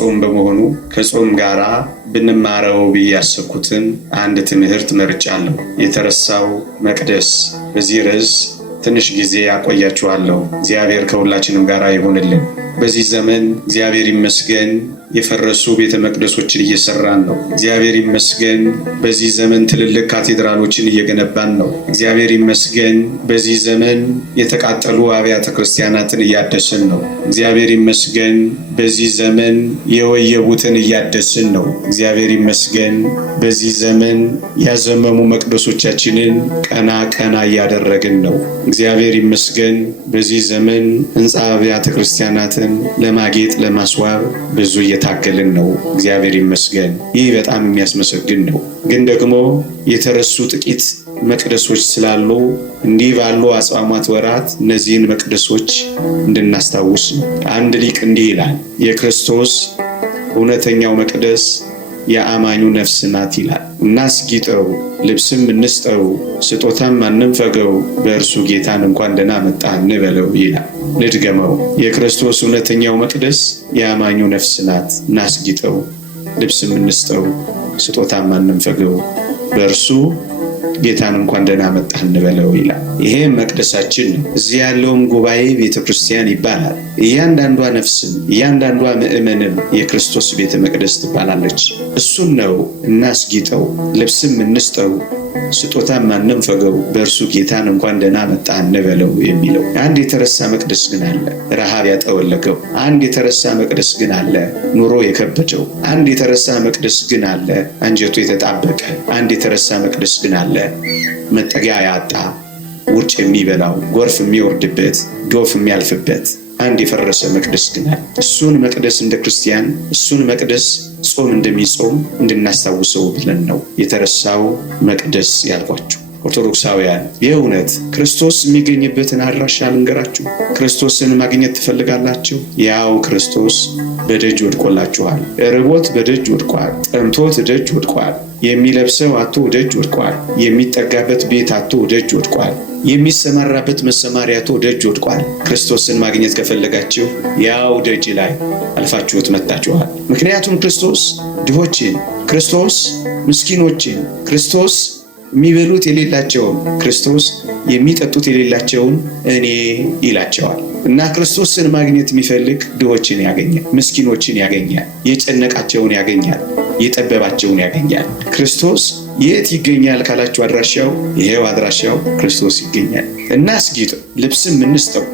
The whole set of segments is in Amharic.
ጾም በመሆኑ ከጾም ጋራ ብንማረው ብዬ ያሰብኩትን አንድ ትምህርት መርጫለሁ። የተረሳው መቅደስ። በዚህ ርዕስ ትንሽ ጊዜ አቆያችኋለሁ። እግዚአብሔር ከሁላችንም ጋር ይሁንልን። በዚህ ዘመን እግዚአብሔር ይመስገን የፈረሱ ቤተ መቅደሶችን እየሰራን ነው። እግዚአብሔር ይመስገን በዚህ ዘመን ትልልቅ ካቴድራሎችን እየገነባን ነው። እግዚአብሔር ይመስገን በዚህ ዘመን የተቃጠሉ አብያተ ክርስቲያናትን እያደስን ነው። እግዚአብሔር ይመስገን በዚህ ዘመን የወየቡትን እያደስን ነው። እግዚአብሔር ይመስገን በዚህ ዘመን ያዘመሙ መቅደሶቻችንን ቀና ቀና እያደረግን ነው። እግዚአብሔር ይመስገን በዚህ ዘመን ሕንፃ አብያተ ክርስቲያናትን ለማጌጥ ለማስዋብ ብዙ እየታገልን ነው። እግዚአብሔር ይመስገን። ይህ በጣም የሚያስመሰግን ነው። ግን ደግሞ የተረሱ ጥቂት መቅደሶች ስላሉ እንዲህ ባሉ አጽዋማት ወራት እነዚህን መቅደሶች እንድናስታውስ አንድ ሊቅ እንዲህ ይላል፣ የክርስቶስ እውነተኛው መቅደስ የአማኙ ነፍስ ናት ይላል። እናስጊጠው፣ ልብስም እንስጠው፣ ስጦታም አንንፈገው፣ በእርሱ ጌታን እንኳን ደህና መጣህ እንበለው ይላል። ልድገመው። የክርስቶስ እውነተኛው መቅደስ የአማኙ ነፍስ ናት። እናስጊጠው፣ ልብስም እንስጠው፣ ስጦታም አንንፈገው፣ በእርሱ ጌታን እንኳን ደህና መጣህ እንበለው ይላል። ይሄ መቅደሳችን ነው። እዚህ ያለውም ጉባኤ ቤተ ክርስቲያን ይባላል። እያንዳንዷ ነፍስም እያንዳንዷ ምእመንም የክርስቶስ ቤተ መቅደስ ትባላለች። እሱን ነው እናስጊጠው፣ ልብስም እንስጠው፣ ስጦታም አንንፈገው፣ በእርሱ ጌታን እንኳን ደህና መጣህ እንበለው የሚለው። አንድ የተረሳ መቅደስ ግን አለ፣ ረሃብ ያጠወለገው። አንድ የተረሳ መቅደስ ግን አለ፣ ኑሮ የከበደው። አንድ የተረሳ መቅደስ ግን አለ፣ አንጀቱ የተጣበቀ። አንድ የተረሳ መቅደስ ግን አለ፣ መጠጊያ ያጣ፣ ውርጭ የሚበላው፣ ጎርፍ የሚወርድበት፣ ዶፍ የሚያልፍበት። አንድ የፈረሰ መቅደስ ግን አለ። እሱን መቅደስ እንደ ክርስቲያን እሱን መቅደስ ጾም እንደሚጾም እንድናስታውሰው ብለን ነው የተረሳው መቅደስ ያልኳችሁ። ኦርቶዶክሳውያን የእውነት ክርስቶስ የሚገኝበትን አድራሻ ልንገራችሁ። ክርስቶስን ማግኘት ትፈልጋላችሁ? ያው ክርስቶስ በደጅ ወድቆላችኋል። ርቦት በደጅ ወድቋል። ጠምቶት ደጅ ወድቋል። የሚለብሰው አቶ ደጅ ወድቋል። የሚጠጋበት ቤት አቶ ደጅ ወድቋል። የሚሰማራበት መሰማሪያ አቶ ደጅ ወድቋል። ክርስቶስን ማግኘት ከፈለጋችሁ ያው ደጅ ላይ አልፋችሁት መጣችኋል። ምክንያቱም ክርስቶስ ድሆችን፣ ክርስቶስ ምስኪኖችን፣ ክርስቶስ የሚበሉት የሌላቸውን፣ ክርስቶስ የሚጠጡት የሌላቸውን እኔ ይላቸዋል። እና ክርስቶስን ማግኘት የሚፈልግ ድሆችን ያገኛል፣ ምስኪኖችን ያገኛል፣ የጨነቃቸውን ያገኛል፣ የጠበባቸውን ያገኛል። ክርስቶስ የት ይገኛል ካላችሁ አድራሻው ይሄው አድራሻው ክርስቶስ ይገኛል። እናስጊጠው፣ ልብስም እንስጠው፣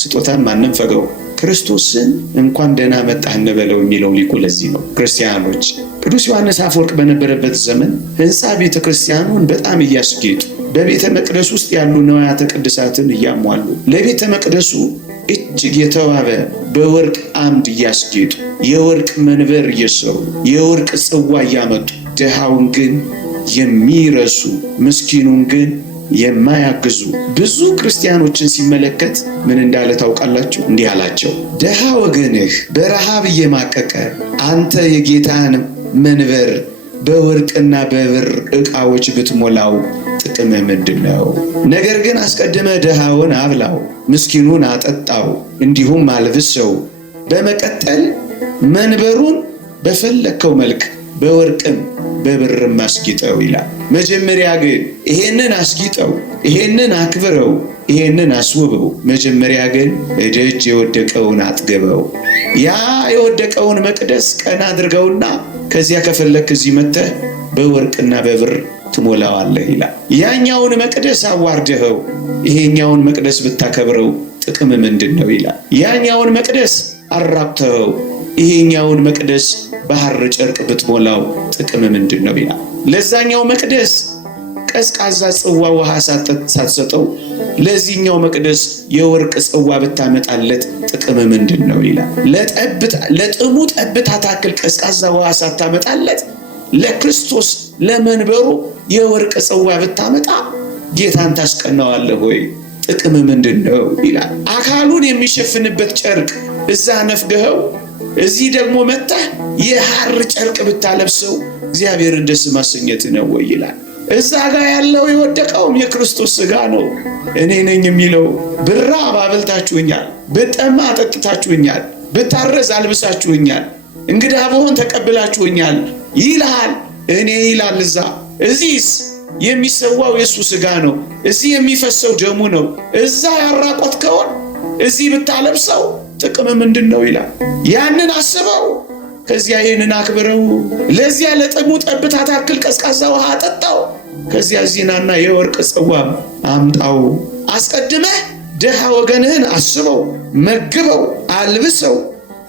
ስጦታም አንንፈገው፣ ክርስቶስን እንኳን ደህና መጣህ እንበለው የሚለው ሊቁ ለዚህ ነው። ክርስቲያኖች ቅዱስ ዮሐንስ አፈወርቅ በነበረበት ዘመን ሕንፃ ቤተ ክርስቲያኑን በጣም እያስጌጡ በቤተ መቅደስ ውስጥ ያሉ ንዋያተ ቅድሳትን እያሟሉ ለቤተ መቅደሱ እጅግ የተዋበ በወርቅ አምድ እያስጌጡ የወርቅ መንበር እየሰሩ የወርቅ ጽዋ እያመጡ ድሃውን ግን የሚረሱ ምስኪኑን ግን የማያግዙ ብዙ ክርስቲያኖችን ሲመለከት ምን እንዳለ ታውቃላችሁ? እንዲህ አላቸው፣ ድሃ ወገንህ በረሃብ እየማቀቀ አንተ የጌታን መንበር በወርቅና በብር ዕቃዎች ብትሞላው ጥቅም ምንድን ነው? ነገር ግን አስቀድመ ድሃውን አብላው፣ ምስኪኑን አጠጣው፣ እንዲሁም አልብሰው፣ በመቀጠል መንበሩን በፈለከው መልክ በወርቅም በብርም አስጊጠው ይላል። መጀመሪያ ግን ይሄንን አስጊጠው፣ ይሄንን አክብረው፣ ይሄንን አስውበው። መጀመሪያ ግን እደጅ የወደቀውን አጥግበው። ያ የወደቀውን መቅደስ ቀና አድርገውና ከዚያ ከፈለክ እዚህ መጥተህ በወርቅና በብር ትሞላዋለህ ይላል። ያኛውን መቅደስ አዋርደኸው ይሄኛውን መቅደስ ብታከብረው ጥቅም ምንድን ነው ይላል። ያኛውን መቅደስ አራብተኸው ይሄኛውን መቅደስ በሐር ጨርቅ ብትሞላው ጥቅም ምንድን ነው ይላል። ለዛኛው መቅደስ ቀዝቃዛ ጽዋ ውሃ ሳትሰጠው ለዚህኛው መቅደስ የወርቅ ጽዋ ብታመጣለት ጥቅም ምንድን ነው ይላል። ለጥሙ ጠብታ ታክል ቀዝቃዛ ውሃ ሳታመጣለት ለክርስቶስ ለመንበሩ የወርቅ ጽዋ ብታመጣ ጌታን ታስቀናዋለህ ወይ? ጥቅም ምንድን ነው ይላል። አካሉን የሚሸፍንበት ጨርቅ እዛ ነፍገኸው እዚህ ደግሞ መጣህ የሐር ጨርቅ ብታለብሰው እግዚአብሔርን ደስ ማሰኘት ነው ወይ ይላል። እዛ ጋር ያለው የወደቀውም የክርስቶስ ሥጋ ነው። እኔ ነኝ የሚለው ብራብ አብልታችሁኛል፣ ብጠማ አጠጥታችሁኛል፣ ብታረዝ አልብሳችሁኛል፣ እንግዳ ብሆን ተቀብላችሁኛል ይልሃል። እኔ ይላል እዚህስ የሚሰዋው የሱ ሥጋ ነው፣ እዚህ የሚፈሰው ደሙ ነው። እዛ ያራቆትከውን እዚህ ብታለብሰው ጥቅም ምንድነው ይላል። ያንን አስበው፣ ከዚያ ይህንን አክብረው። ለዚያ ለጥሙ ጠብታ ታክል ቀዝቃዛ ውሃ አጠጣው። ከዚያ ዚናና የወርቅ ጽዋም አምጣው። አስቀድመህ ድሃ ወገንህን አስበው፣ መግበው፣ አልብሰው።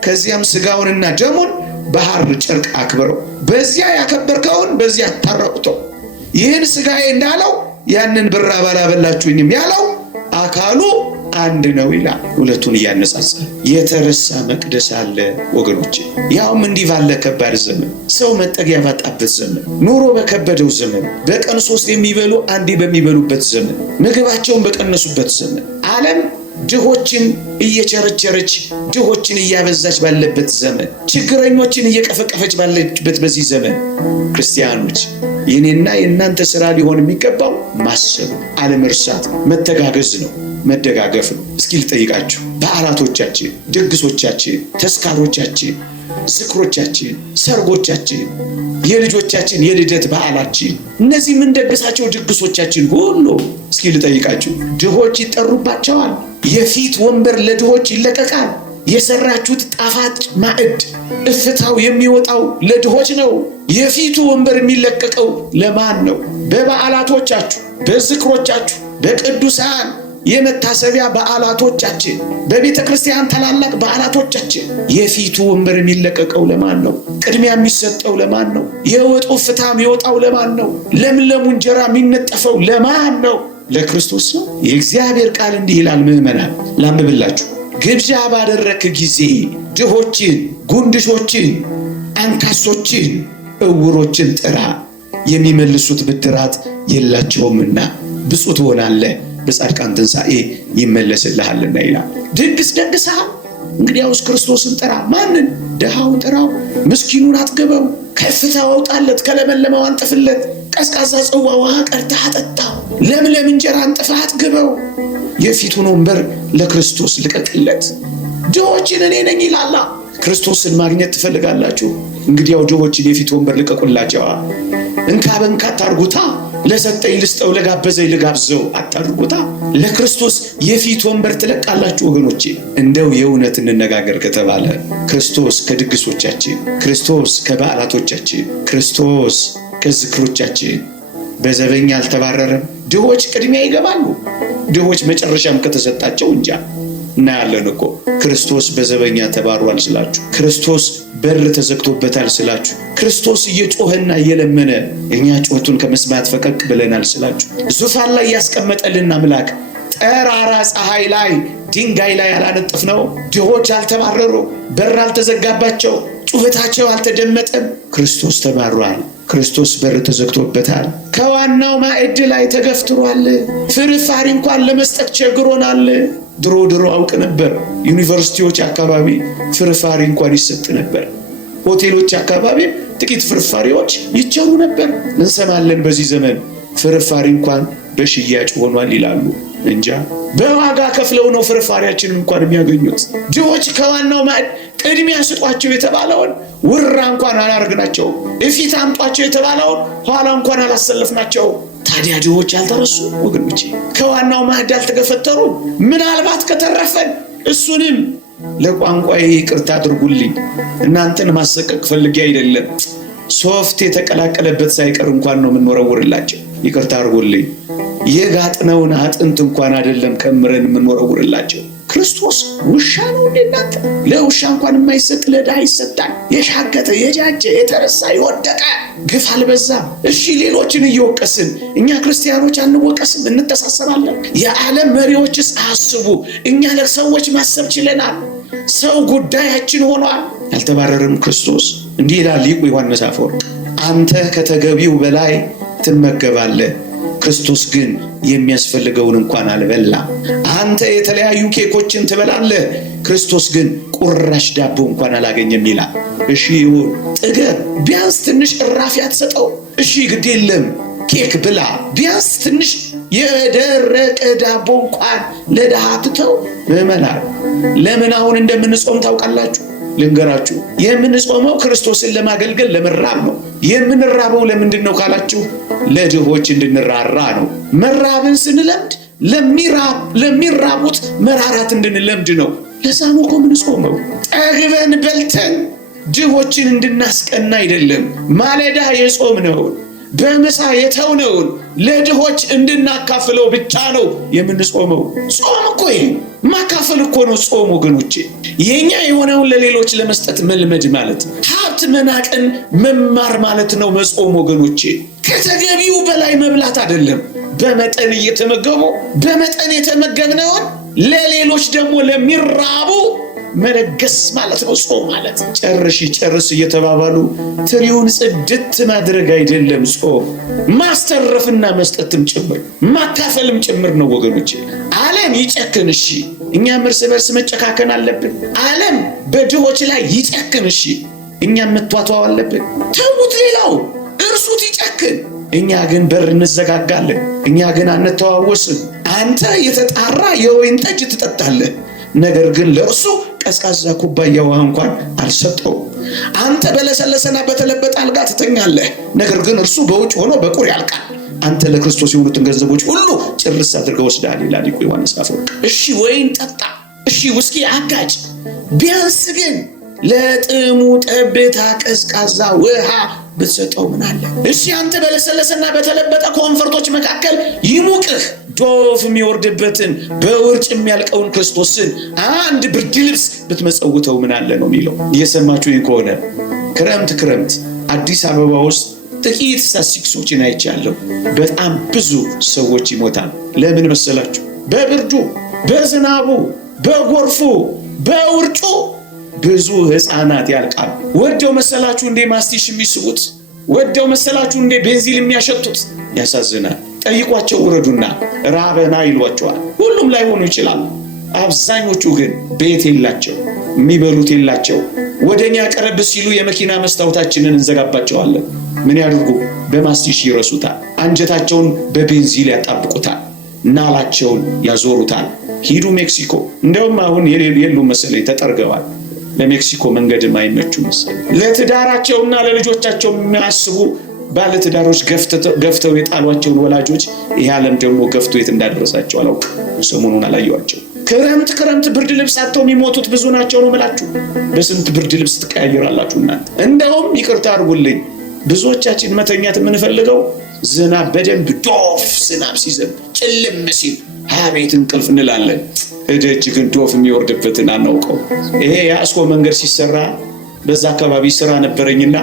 ከዚያም ሥጋውንና ደሙን በሐር ጨርቅ አክብረው። በዚያ ያከበርከውን በዚያ ታረቁተው። ይህን ሥጋዬ እንዳለው ያንን ብር አላበላችሁኝም ያለው አካሉ አንድ ነው ይላል። ሁለቱን እያነጻጸረ የተረሳ መቅደስ አለ ወገኖቼ። ያውም እንዲህ ባለ ከባድ ዘመን፣ ሰው መጠጊያ ባጣበት ዘመን፣ ኑሮ በከበደው ዘመን፣ በቀን 3 የሚበሉ አንዴ በሚበሉበት ዘመን፣ ምግባቸውን በቀነሱበት ዘመን፣ ዓለም ድሆችን እየቸረቸረች ድሆችን እያበዛች ባለበት ዘመን፣ ችግረኞችን እየቀፈቀፈች ባለበት በዚህ ዘመን ክርስቲያኖች የኔና የእናንተ ሥራ ሊሆን የሚገባው ማሰብ፣ አለመርሳት፣ መተጋገዝ ነው፣ መደጋገፍ ነው። እስኪ ልጠይቃችሁ፣ በዓላቶቻችን፣ ድግሶቻችን፣ ተስካሮቻችን፣ ዝክሮቻችን፣ ሰርጎቻችን፣ የልጆቻችን የልደት በዓላችን፣ እነዚህ የምንደግሳቸው ድግሶቻችን ሁሉ እስኪ ልጠይቃችሁ፣ ድሆች ይጠሩባቸዋል። የፊት ወንበር ለድሆች ይለቀቃል። የሰራችሁት ጣፋጭ ማዕድ እፍታው የሚወጣው ለድሆች ነው። የፊቱ ወንበር የሚለቀቀው ለማን ነው? በበዓላቶቻችሁ፣ በዝክሮቻችሁ፣ በቅዱሳን የመታሰቢያ በዓላቶቻችን፣ በቤተ ክርስቲያን ታላላቅ በዓላቶቻችን የፊቱ ወንበር የሚለቀቀው ለማን ነው? ቅድሚያ የሚሰጠው ለማን ነው? የወጡ እፍታ የሚወጣው ለማን ነው? ለምለሙ እንጀራ የሚነጠፈው ለማን ነው? ለክርስቶስ ነው። የእግዚአብሔር ቃል እንዲህ ይላል፣ ምዕመናን ላንብብላችሁ። ግብዣ ባደረክ ጊዜ ድሆችን፣ ጉንድሾችን፣ አንካሶችን፣ ዕውሮችን ጥራ፣ የሚመልሱት ብድራት የላቸውምና ብፁዕ ትሆናለህ፣ በጻድቃን ትንሣኤ ይመለስልሃልና ይላል። ድግስ ደግሰሃል፣ እንግዲያውስ ክርስቶስን ጥራ። ማንን? ድሃውን ጥራው፣ ምስኪኑን አጥግበው፣ ከፍታ አውጣለት፣ ከለመለመው አንጥፍለት፣ ቀዝቃዛ ጽዋ ውሃ ቀድተህ አጠጣው፣ ለምለም እንጀራ አንጥፈህ አጥግበው። የፊቱን ወንበር ለክርስቶስ ልቀቅለት። ድሆችን እኔ ነኝ ይላል። ክርስቶስን ማግኘት ትፈልጋላችሁ? እንግዲያው ድሆችን የፊት ወንበር ልቀቁላቸው። እንካ በንካ አታርጉታ። ለሰጠኝ ልስጠው፣ ለጋበዘኝ ልጋብዘው አታርጉታ። ለክርስቶስ የፊት ወንበር ትለቃላችሁ ወገኖቼ። እንደው የእውነት እንነጋገር ከተባለ ክርስቶስ ከድግሶቻችን፣ ክርስቶስ ከበዓላቶቻችን፣ ክርስቶስ ከዝክሮቻችን በዘበኛ አልተባረረም። ድሆች ቅድሚያ ይገባሉ። ድሆች መጨረሻም ከተሰጣቸው እንጃ እናያለን እኮ። ክርስቶስ በዘበኛ ተባሯል ስላችሁ፣ ክርስቶስ በር ተዘግቶበታል ስላችሁ፣ ክርስቶስ እየጮኸና እየለመነ እኛ ጮቱን ከመስማት ፈቀቅ ብለናል ስላችሁ፣ ዙፋን ላይ ያስቀመጠልን አምላክ ጠራራ ፀሐይ ላይ ድንጋይ ላይ ያላነጥፍ ነው። ድሆች አልተባረሩ፣ በር አልተዘጋባቸው፣ ጩኸታቸው አልተደመጠም። ክርስቶስ ተባሯል። ክርስቶስ በር ተዘግቶበታል። ከዋናው ማዕድ ላይ ተገፍትሯል። ፍርፋሪ እንኳን ለመስጠት ቸግሮናል። ድሮ አውቅ ነበር፣ ዩኒቨርሲቲዎች አካባቢ ፍርፋሪ እንኳን ይሰጥ ነበር። ሆቴሎች አካባቢ ጥቂት ፍርፋሪዎች ይቸሩ ነበር። እንሰማለን በዚህ ዘመን ፍርፋሪ እንኳን በሽያጭ ሆኗል ይላሉ። እንጃ በዋጋ ከፍለው ነው ፍርፋሪያችንን እንኳን የሚያገኙት። ድሆች ከዋናው ማዕድ ቅድሚያ ስጧቸው የተባለውን ውራ እንኳን አላርግናቸው፣ እፊት አምጧቸው የተባለውን ኋላ እንኳን አላሰለፍናቸው። ታዲያ ድሆች ያልተረሱ ወገኖቼ፣ ከዋናው ማዕድ ያልተገፈተሩ፣ ምናልባት ከተረፈን እሱንም ለቋንቋዬ ይቅርታ አድርጉልኝ፣ እናንተን ማሰቀቅ ፈልጌ አይደለም። ሶፍት የተቀላቀለበት ሳይቀር እንኳን ነው የምንወረውርላቸው። ይቅርታ አድርጉልኝ። የጋጥነውን አጥንት እንኳን አይደለም ከምረን የምንወረውርላቸው። ክርስቶስ ውሻ ነው እንዴ እናንተ? ለውሻ እንኳን የማይሰጥ ለድሃ ይሰጣል። የሻገተ የጃጀ የተረሳ የወደቀ ግፍ አልበዛም? እሺ ሌሎችን እየወቀስን እኛ ክርስቲያኖች አንወቀስም? እንተሳሰባለን? የዓለም መሪዎችስ አስቡ፣ እኛ ለሰዎች ማሰብ ችለናል። ሰው ጉዳያችን ሆኗል። ያልተባረረም ክርስቶስ እንዲህ ይላል ሊቁ ዮሐንስ አፈወርቅ፣ አንተ ከተገቢው በላይ ትመገባለህ፣ ክርስቶስ ግን የሚያስፈልገውን እንኳን አልበላ። አንተ የተለያዩ ኬኮችን ትበላለህ፣ ክርስቶስ ግን ቁራሽ ዳቦ እንኳን አላገኘም ይላል። እሺ ይሁን፣ ጥገብ፣ ቢያንስ ትንሽ እራፊ አትሰጠው? እሺ ግድ የለም ኬክ ብላ፣ ቢያንስ ትንሽ የደረቀ ዳቦ እንኳን ለድሃ ትተው። ምዕመናን ለምን አሁን እንደምንጾም ታውቃላችሁ? ልንገራችሁ፣ የምንጾመው ክርስቶስን ለማገልገል ለመራብ ነው። የምንራበው ለምንድን ነው ካላችሁ ለድሆች እንድንራራ ነው። መራብን ስንለምድ ለሚራቡት መራራት እንድንለምድ ነው። ለዛ ነው እኮ የምንጾመው። ጠግበን በልተን ድሆችን እንድናስቀና አይደለም። ማለዳ የጾምነውን በምሳ የተውነውን ለድሆች እንድናካፍለው ብቻ ነው የምንጾመው። ጾም እኮ ይሄ ማካፈል እኮ ነው ጾም ወገኖቼ። የኛ የሆነውን ለሌሎች ለመስጠት መልመድ ማለት ሀብት መናቅን መማር ማለት ነው መጾም ወገኖቼ። ከተገቢው በላይ መብላት አይደለም። በመጠን እየተመገቡ በመጠን የተመገብነውን ለሌሎች ደግሞ ለሚራቡ መለገስ ማለት ነው ጾም ማለት። ጨርስ እየተባባሉ ትሪውን ጽድት ማድረግ አይደለም ጾም፣ ማስተረፍና መስጠትም ጭምር ማካፈልም ጭምር ነው ወገኖቼ። ዓለም ይጨክን እሺ፣ እኛም እርስ በርስ መጨካከን አለብን። ዓለም በድሆች ላይ ይጨክን እሺ፣ እኛም መቷቷው አለብን። ተውት ሌላው እርሱት ይጨክን፣ እኛ ግን በር እንዘጋጋለን። እኛ ግን አንተዋወስም። አንተ የተጣራ የወይን ጠጅ ትጠጣለህ፣ ነገር ግን ለእርሱ ቀዝቃዛ ኩባያ ውሃ እንኳን አልሰጠው። አንተ በለሰለሰና በተለበጠ አልጋ ትተኛለህ፣ ነገር ግን እርሱ በውጭ ሆኖ በቁር ያልቃል። አንተ ለክርስቶስ የሆኑትን ገንዘቦች ሁሉ ጭርስ አድርገው ወስደሃል ይላል ሊቁ ዮሐንስ አፈወርቅ። እሺ ወይን ጠጣ፣ እሺ ውስኪ አጋጭ፣ ቢያንስ ግን ለጥሙ ጠብታ ቀዝቃዛ ውሃ ብትሰጠው ምን አለ? እሺ አንተ በለሰለሰና በተለበጠ ኮንፈርቶች መካከል ይሙቅህ ዶፍ የሚወርድበትን በውርጭ የሚያልቀውን ክርስቶስን አንድ ብርድ ልብስ ብትመጸውተው ምን አለ ነው የሚለው። እየሰማችሁኝ ከሆነ ክረምት አዲስ አበባ ውስጥ ጥቂት ስታቲስቲክሶችን አይቻለሁ። በጣም ብዙ ሰዎች ይሞታል። ለምን መሰላችሁ? በብርዱ፣ በዝናቡ፣ በጎርፉ፣ በውርጩ ብዙ ህፃናት ያልቃሉ። ወደው መሰላችሁ እንዴ ማስቲሽ የሚስቡት? ወደው መሰላችሁ እንዴ ቤንዚን የሚያሸቱት? ያሳዝናል። ጠይቋቸው ውረዱና ራበና ይሏቸዋል። ሁሉም ላይ ሆኑ ይችላል። አብዛኞቹ ግን ቤት የላቸው፣ የሚበሉት የላቸው። ወደኛ ቀረብ ሲሉ የመኪና መስታወታችንን እንዘጋባቸዋለን። ምን ያድርጉ? በማስቲሽ ይረሱታል። አንጀታቸውን በቤንዚን ያጣብቁታል። ናላቸውን ያዞሩታል። ሂዱ ሜክሲኮ። እንደውም አሁን የሉም መሰለኝ ተጠርገዋል። ለሜክሲኮ መንገድም አይመቹ መሰለኝ። ለትዳራቸውና ለልጆቻቸው የሚያስቡ ባለትዳሮች ገፍተው የጣሏቸውን ወላጆች ይህ ዓለም ደግሞ ገፍቶ የት እንዳደረሳቸው አላውቅም። ሰሞኑን አላየኋቸው። ክረምት ብርድ ልብስ አጥተው የሚሞቱት ብዙ ናቸው ነው የምላችሁ። በስንት ብርድ ልብስ ትቀያየራላችሁ እናንተ? እንደውም ይቅርታ አድርጉልኝ፣ ብዙዎቻችን መተኛት የምንፈልገው ዝናብ በደንብ ዶፍ ዝናብ ሲዘንብ ጭልም ሲል አቤት እንቅልፍ እንላለን። እደጅ ግን ዶፍ የሚወርድበትን አናውቀው። ይሄ የአስኮ መንገድ ሲሰራ በዛ አካባቢ ስራ ነበረኝና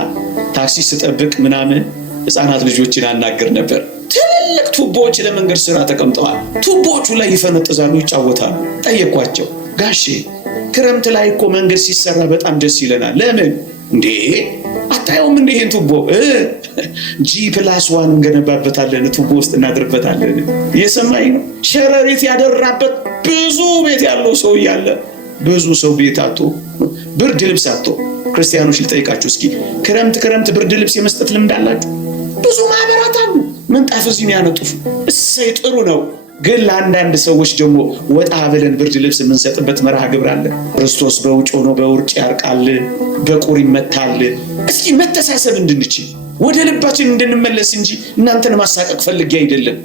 ታክሲ ስጠብቅ ምናምን ህፃናት ልጆችን አናገር ነበር። ትልልቅ ቱቦዎች ለመንገድ ስራ ተቀምጠዋል። ቱቦቹ ላይ ይፈነጥዛሉ፣ ይጫወታሉ። ጠየኳቸው፣ ጋሼ ክረምት ላይ እኮ መንገድ ሲሰራ በጣም ደስ ይለናል። ለምን እንዴ አታየውም? እንዴ ይሄን ቱቦ G+1 እንገነባበታለን፣ ቱቦ ውስጥ እናድርበታለን። እየሰማኝ ነው? ሸረሪት ያደራበት ብዙ ቤት ያለው ሰው እያለ ብዙ ሰው ቤት አጥቶ ብርድ ልብስ አጥቶ። ክርስቲያኖች ልጠይቃችሁ እስኪ ክረምት ብርድ ልብስ የመስጠት ልምድ አላችሁ? ብዙ ማህበራት አሉ ምንጣፍ እዚህ የሚያነጥፉ። እሰይ ጥሩ ነው። ግን ለአንዳንድ ሰዎች ደግሞ ወጣ ብለን ብርድ ልብስ የምንሰጥበት መርሃ ግብር አለ። ክርስቶስ በውጭ ሆኖ በውርጭ ያርቃል፣ በቁር ይመታል። እስኪ መተሳሰብ እንድንችል ወደ ልባችን እንድንመለስ እንጂ እናንተን ማሳቀቅ ፈልጌ አይደለም።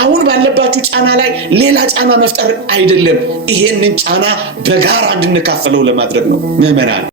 አሁን ባለባችሁ ጫና ላይ ሌላ ጫና መፍጠር አይደለም። ይሄንን ጫና በጋራ እንድንካፈለው ለማድረግ ነው ምዕመናን።